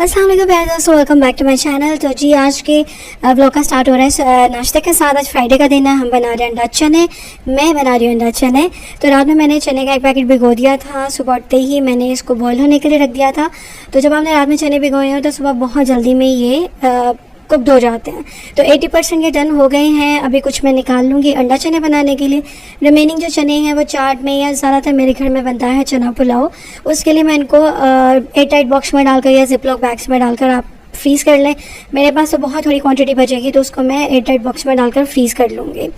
अस्सलाम वालेकुम प्यारे दोस्तों, welcome back to my channel. तो जी आज के व्लॉग का स्टार्ट हो रहा है नाश्ते के साथ। आज फ्राइडे का दिन है, हम बना रहे हैं अंडा चने। मैं बना रही हूँ अंडा चने। तो रात में मैंने चने का एक पैकेट भिगो दिया था, सुबह उठते ही मैंने इसको बॉयल होने के लिए रख दिया था। तो जब हमने रात में चने भिगोए हैं तो सुबह बहुत जल्दी में ये कुकड हो जाते हैं। तो 80% ये डन हो गए हैं। अभी कुछ मैं निकाल लूँगी अंडा चने बनाने के लिए। रिमेनिंग जो चने हैं वो चाट में या ज़्यादातर मेरे घर में बनता है चना पुलाव। उसके लिए मैं इनको एयर टाइट बॉक्स में डालकर या जिपलॉक बैग्स में डालकर आप फ्रीज़ कर लें। मेरे पास तो बहुत थोड़ी क्वांटिटी बचेगी तो उसको मैं एयर टाइट बॉक्स में डालकर फ्रीज़ कर लूँगी।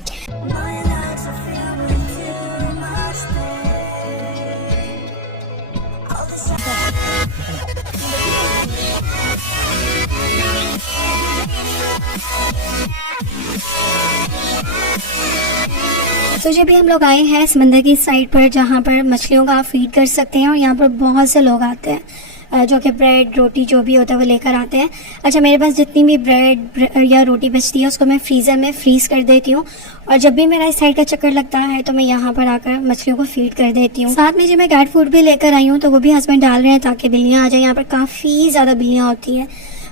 तो जब भी हम लोग आए हैं समंदर की साइड पर, जहाँ पर मछलियों का आप फीड कर सकते हैं, और यहाँ पर बहुत से लोग आते हैं जो कि ब्रेड रोटी जो भी होता है वो लेकर आते हैं। अच्छा, मेरे पास जितनी भी ब्रेड या रोटी बचती है उसको मैं फ्रीज़र में फ्रीज़ कर देती हूँ, और जब भी मेरा इस साइड का चक्कर लगता है तो मैं यहाँ पर आकर मछलियों को फीड कर देती हूँ। साथ में जो मैं कैट फूड भी लेकर आई हूँ तो वो भी हस्बैंड डाल रहे हैं ताकि बिल्लियाँ आ जाए। यहाँ पर काफ़ी ज़्यादा बिल्लियाँ होती हैं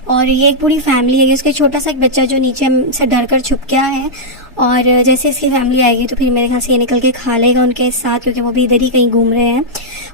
और ये एक पूरी फैमिली है। इसका छोटा सा एक बच्चा जो नीचे से डर कर छुप गया है, और जैसे इसकी फैमिली आएगी तो फिर मेरे ख्याल से ये निकल के खा लेगा उनके साथ, क्योंकि वो भी इधर ही कहीं घूम रहे हैं।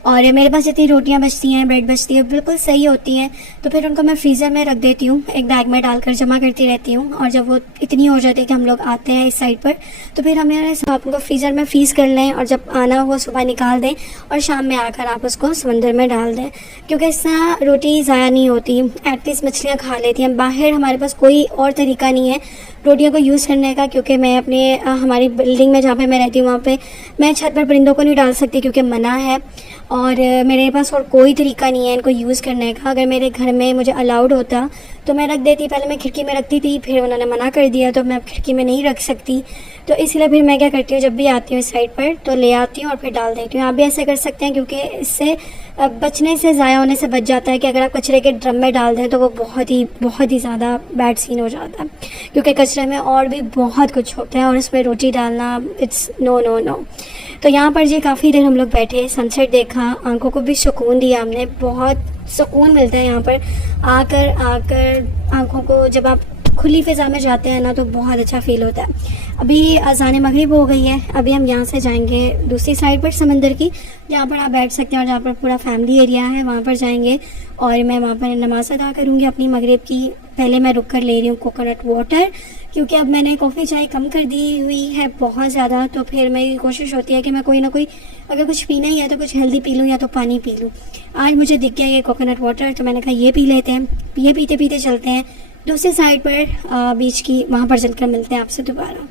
और मेरे पास जितनी रोटियां बचती हैं, ब्रेड बचती है, बिल्कुल सही होती हैं, तो फिर उनको मैं फ्रीज़र में रख देती हूँ, एक बैग में डालकर जमा करती रहती हूँ। और जब वो इतनी हो जाती है कि हम लोग आते हैं इस साइड पर तो फिर हमें उनको फ्रीज़र में फ्रीज़ कर लें, और जब आना हो सुबह निकाल दें और शाम में आकर आप उसको समंदर में डाल दें, क्योंकि इससे रोटी ज़ाया नहीं होती। एटलीस्ट मछलियाँ खा लेती हैं। बाहर हमारे पास कोई और तरीका नहीं है रोटियों को यूज़ करने का, क्योंकि मैं अपने हमारी बिल्डिंग में जहाँ पे मैं रहती हूँ वहाँ पे मैं छत पर परिंदों को नहीं डाल सकती क्योंकि मना है, और मेरे पास और कोई तरीका नहीं है इनको यूज़ करने का। अगर मेरे घर में मुझे अलाउड होता तो मैं रख देती। पहले मैं खिड़की में रखती थी, फिर उन्होंने मना कर दिया तो मैं खिड़की में नहीं रख सकती। तो इसलिए फिर मैं क्या करती हूँ, जब भी आती हूँ इस साइड पर तो ले आती हूँ और फिर डाल देती हूँ। आप भी ऐसे कर सकते हैं, क्योंकि इससे बचने से, ज़ाया होने से बच जाता है। कि अगर आप कचरे के ड्रम में डाल दें तो वो बहुत ही ज़्यादा बैड सीन हो जाता है, क्योंकि कचरे में और भी बहुत कुछ होता है और उसमें रोटी डालना इट्स नो नो नो। तो यहाँ पर जी काफ़ी देर हम लोग बैठे, सनसेट देखा, आंखों को भी सुकून दिया हमने। बहुत सुकून मिलता है यहाँ पर आकर आंखों को। जब आप खुली फ़िज़ा में जाते हैं ना तो बहुत अच्छा फ़ील होता है। अभी अज़ान मगरिब हो गई है। अभी हम यहाँ से जाएंगे दूसरी साइड पर समंदर की, जहाँ पर आप बैठ सकते हैं और जहाँ पर पूरा फैमिली एरिया है, वहाँ पर जाएंगे और मैं वहाँ पर नमाज़ अदा करूँगी अपनी मगरिब की। पहले मैं रुक कर ले रही हूँ कोकोनट वाटर, क्योंकि अब मैंने कॉफ़ी चाय कम कर दी हुई है बहुत ज़्यादा। तो फिर मेरी कोशिश होती है कि मैं कोई ना कोई, अगर कुछ पीना ही है तो कुछ हेल्दी पी लूँ या तो पानी पी लूँ। आज मुझे दिख गया ये कोकोनट वाटर, तो मैंने कहा ये पी लेते हैं। ये पीते पीते चलते हैं दूसरी साइड पर बीच की, वहाँ पर चलकर मिलते हैं आपसे दोबारा।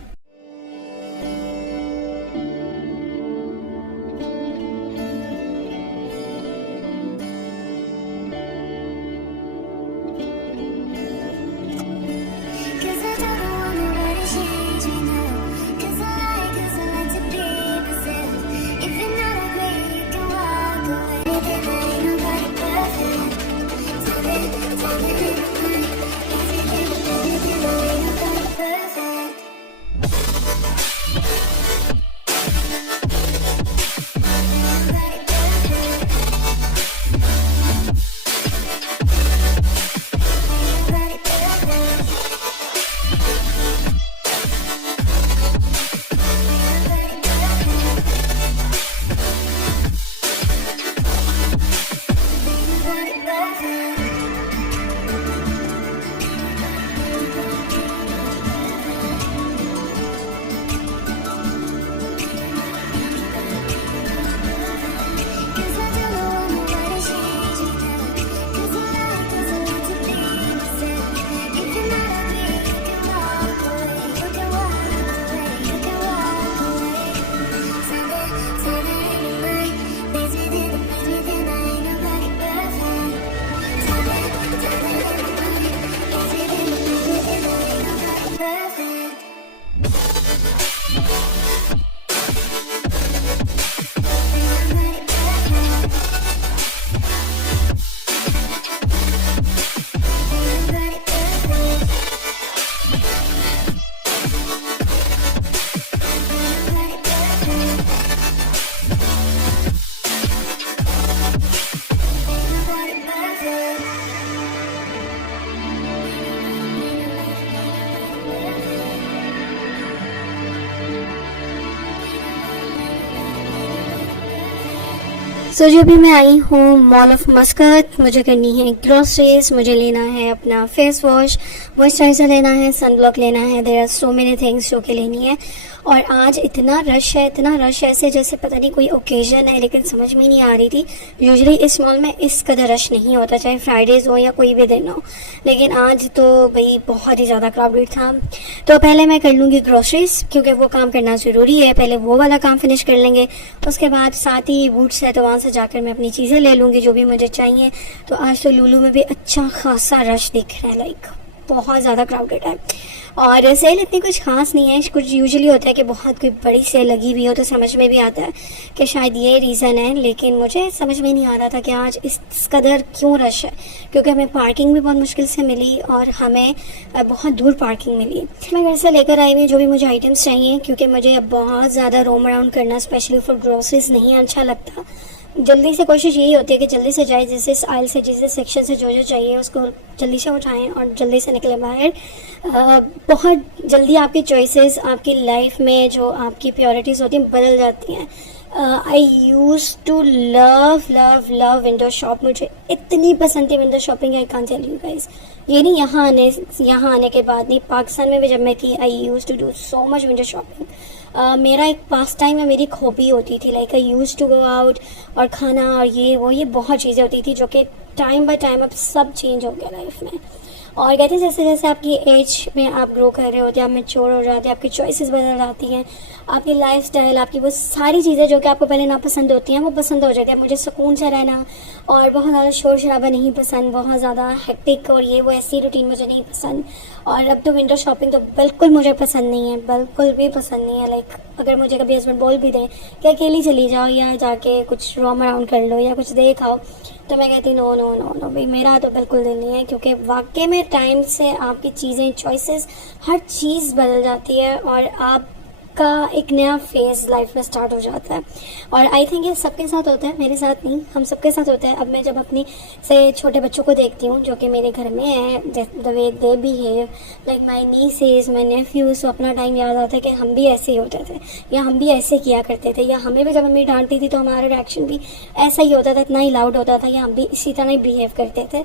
सो जो भी मैं आई हूँ मॉल ऑफ मस्कत, मुझे करनी है ग्रोसरीज, मुझे लेना है अपना फेस वॉश, मॉइस्चराइज़र लेना है, सन ब्लॉक लेना है। There are so many things जो कि लेनी है। और आज इतना रश है, इतना रश है, ऐसे जैसे पता नहीं कोई ओकेजन है, लेकिन समझ में नहीं आ रही थी। यूजुअली इस मॉल में इस कदर रश नहीं होता, चाहे फ्राइडेज़ हो या कोई भी दिन हो, लेकिन आज तो भाई बहुत ही ज़्यादा क्राउडेड था। तो पहले मैं कर लूँगी ग्रोसरीज, क्योंकि वो काम करना ज़रूरी है। पहले वो वाला काम फिनिश कर लेंगे, उसके बाद साथ ही बूट्स है तो वहाँ से जाकर मैं अपनी चीज़ें ले लूँगी जो भी मुझे चाहिए। तो आज तो लुलु में भी अच्छा खासा रश दिख रहा है, लाइक बहुत ज़्यादा क्राउडेड है। और सेल इतनी कुछ खास नहीं है। कुछ यूजुअली होता है कि बहुत कोई बड़ी सेल लगी हुई हो तो समझ में भी आता है कि शायद ये रीज़न है, लेकिन मुझे समझ में नहीं आ रहा था कि आज इस कदर क्यों रश है, क्योंकि हमें पार्किंग भी बहुत मुश्किल से मिली और हमें बहुत दूर पार्किंग मिली। मैं घर से लेकर आई हुई जो भी मुझे आइटम्स चाहिए, क्योंकि मुझे अब बहुत ज़्यादा रोम अराउंड करना स्पेशली फॉर ग्रोसरीज नहीं अच्छा लगता। जल्दी से कोशिश यही होती है कि जल्दी से जाए, जिस आइल से जिस सेक्शन से जो चाहिए उसको जल्दी से उठाएं और जल्दी से निकले बाहर। बहुत जल्दी आपकी चॉइसेस, आपकी लाइफ में जो आपकी प्रायोरिटीज़ होती हैं बदल जाती हैं। I use to love love love window shop, मुझे इतनी पसंद थी window shopping, I can't tell you guys. ये नहीं यहाँ आने के बाद नहीं, पाकिस्तान में भी जब मैं थी I use to do so much window shopping. मेरा एक पास टाइम है, मेरी एक हॉबी होती थी, like I use to go out और खाना और ये बहुत चीज़ें होती थी जो कि टाइम बाय टाइम अब सब चेंज हो गया लाइफ में। और कहते हैं जैसे जैसे आपकी एज में आप ग्रो कर रहे होते हैं, आप मैच्योर हो जाते हैं, आपकी चॉइसेस बदल जाती हैं, आपकी लाइफस्टाइल, आपकी वो सारी चीज़ें जो कि आपको पहले नापसंद होती हैं वो पसंद हो जाती है। मुझे सुकून से रहना और बहुत ज़्यादा शोर शराबा नहीं पसंद, बहुत ज़्यादा हेक्टिक और ये वो ऐसी रूटीन मुझे नहीं पसंद। और अब तो विंडो शॉपिंग तो बिल्कुल मुझे पसंद नहीं है, बिल्कुल भी पसंद नहीं है। लाइक अगर मुझे कभी हस्बैंड बोल भी दें कि अकेली चली जाओ या जाके कुछ रोम अराउंड कर लो या कुछ देख आओ, तो मैं कहती नो नो नो नो भाई, मेरा तो बिल्कुल दिल नहीं है, क्योंकि वाकई में टाइम से आपकी चीज़ें, चॉइसेस, हर चीज़ बदल जाती है और आपका एक नया फेज़ लाइफ में स्टार्ट हो जाता है। और आई थिंक ये सबके साथ होता है, मेरे साथ नहीं, हम सबके साथ होता है। अब मैं जब अपनी से छोटे बच्चों को देखती हूँ जो कि मेरे घर में है, the way they behave, like my nieces, my nephews, तो अपना टाइम याद आता है कि हम भी ऐसे ही होते थे या हम भी ऐसे किया करते थे, या हमें भी जब मम्मी डांटती थी तो हमारा रिएक्शन भी ऐसा ही होता था, इतना ही लाउड होता था, या हम भी इसी तरह ही बिहेव करते थे।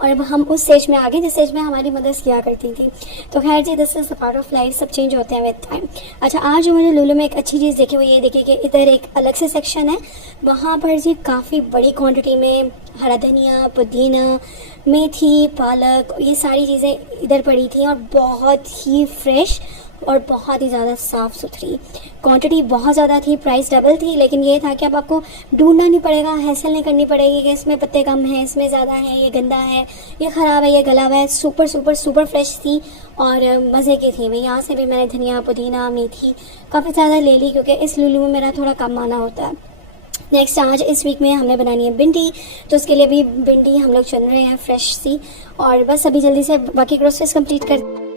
और अब हम उस स्टेज में आ गए जिस स्टेज में हमारी मदर्स किया करती थी। तो खैर जी, this is the part of life, सब चेंज होते हैं विद टाइम। अच्छा, आज जो मैंने लुलु में एक अच्छी चीज़ देखी वो ये देखी कि इधर एक अलग से सेक्शन है, वहाँ पर जी काफ़ी बड़ी क्वांटिटी में हरा धनिया, पुदीना, मेथी, पालक, ये सारी चीज़ें इधर पड़ी थी और बहुत ही फ्रेश और बहुत ही ज़्यादा साफ़ सुथरी। क्वांटिटी बहुत ज़्यादा थी, प्राइस डबल थी, लेकिन ये था कि अब आपको ढूंढना नहीं पड़ेगा, हैसल नहीं करनी पड़ेगी कि इसमें पत्ते कम हैं, इसमें ज़्यादा है, ये गंदा है, ये ख़राब है, ये गला हुआ है। सुपर सुपर सुपर फ्रेश थी और मज़े की थी। मैं यहाँ से भी मैंने धनिया, पुदीना, मेथी काफ़ी ज़्यादा ले ली, क्योंकि इस लुलु में मेरा थोड़ा कम आना होता है। नेक्स्ट आज इस वीक में हमें बनानी है भिंडी, तो उसके लिए भी भिंडी हम लोग चल रहे हैं फ्रेश सी। और बस अभी जल्दी से बाकी ग्रोसरीज कंप्लीट कर।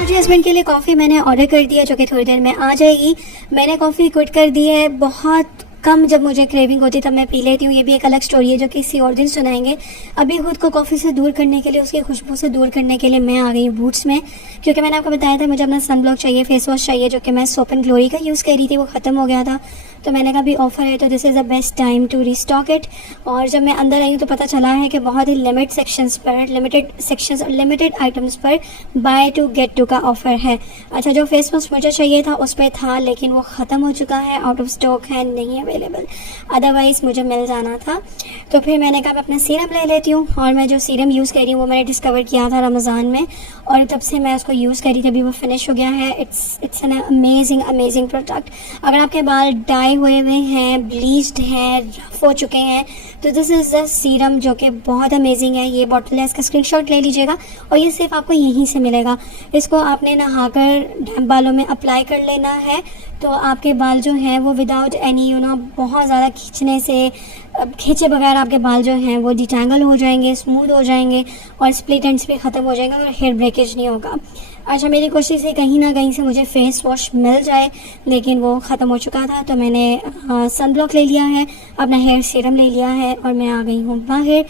मुझे हस्बैंड के लिए कॉफ़ी मैंने ऑर्डर कर दिया जो कि थोड़ी देर में आ जाएगी। मैंने कॉफ़ी क्विट कर दी है, बहुत कम जब मुझे क्रेविंग होती तब मैं पी लेती हूँ। ये भी एक अलग स्टोरी है जो किसी और दिन सुनाएंगे। अभी खुद को कॉफ़ी से दूर करने के लिए, उसकी खुशबू से दूर करने के लिए मैं आ गई हूँ बूट्स में, क्योंकि मैंने आपको बताया था मुझे अपना सन ब्लॉक चाहिए, फेस वॉश चाहिए, जो कि मैं सोप एंड ग्लोरी का यूज़ कर रही थी, वो ख़त्म हो गया था। तो मैंने कहा भी ऑफ़र है तो this is the best time to restock it. और जब मैं अंदर आई हूँ तो पता चला है कि बहुत ही लिमिटेड सेक्शंस और लिमिटेड आइटम्स पर बाय टू गेट टू का ऑफ़र है। अच्छा, जो फेस वॉश मुझे चाहिए था उस पर था, लेकिन वो ख़त्म हो चुका है, आउट ऑफ स्टॉक है, नहीं अवेलेबल, अदरवाइज़ मुझे मिल जाना था। तो फिर मैंने कहा मैं अपना सीरम ले लेती हूँ। और मैं जो सीरम यूज़ कर रही हूँ वो मैंने डिस्कवर किया था रमज़ान में, और तब से मैं उसको यूज़ कर रही थी, अभी वो फिनिश हो गया है। It's an amazing product. अगर आपके बाल डाई हुए हैं, ब्लीच्ड हैं, रफ हो चुके हैं, तो दिस इज़ द सीरम जो कि बहुत अमेजिंग है। ये बॉटल है, इसका स्क्रीनशॉट ले लीजिएगा, और ये सिर्फ आपको यहीं से मिलेगा। इसको आपने नहाकर डैम्प बालों में अप्लाई कर लेना है, तो आपके बाल जो हैं वो विदाउट एनी बहुत ज़्यादा खींचने से, खींचे बगैर आपके बाल जो हैं वो डिटैंगल हो जाएंगे, स्मूथ हो जाएंगे, और स्प्लिट एंड्स भी ख़त्म हो जाएगा, और हेयर ब्रेकेज नहीं होगा। अच्छा, मेरी कोशिश है कहीं ना कहीं से मुझे फेस वॉश मिल जाए, लेकिन वो ख़त्म हो चुका था। तो मैंने सन ब्लॉक ले लिया है, अपना हेयर सीरम ले लिया है, और मैं आ गई हूँ बाहर।